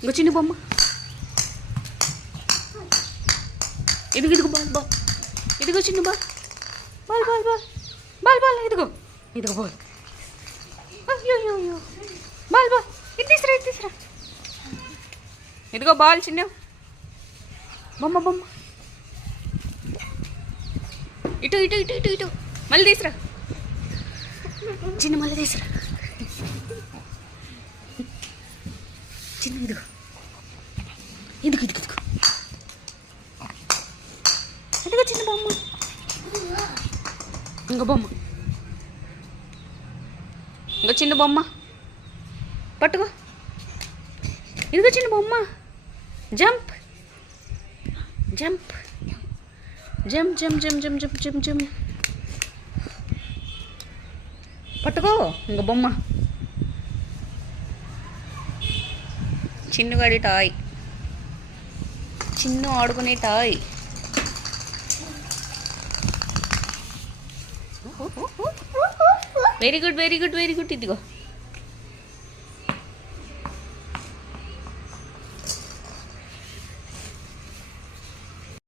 ఇంకో చిన్న బొమ్మ. ఇదిగో ఇదిగో బాల్ బాల్. ఇదిగో చిన్న ball. Ball ball ball ball ball. ఇదిగో ఇదిగో బాల్. అయ్యో అయ్యో అయ్యో బాల్ బాల్. ఇది తీసురా ఇది తీసురా. ఇదిగో బాల్ చిన్న బొమ్మ బొమ్మ. ఇటు ఇటు ఇటు ఇటు ఇటు మళ్ళీ తీసురా చిన్న. మళ్ళీ తీసురా చిన్న. ఇదిగో ఇదిగో ఇదిగో ఇదిగో ఇదిగో చిన్న బొమ్మ. ఇంకో బొమ్మ. ఇంకో చిన్న బొమ్మ పట్టుకో. ఇదిగో చిన్న బొమ్మ. Jump jump jump jump jump jump jump jump jump. పట్టుకో. ఇంకో బొమ్మ. చిన్నవాడి టాయ్. చిన్న ఆడుకునే toy. Very good very good very good. ఇదిగో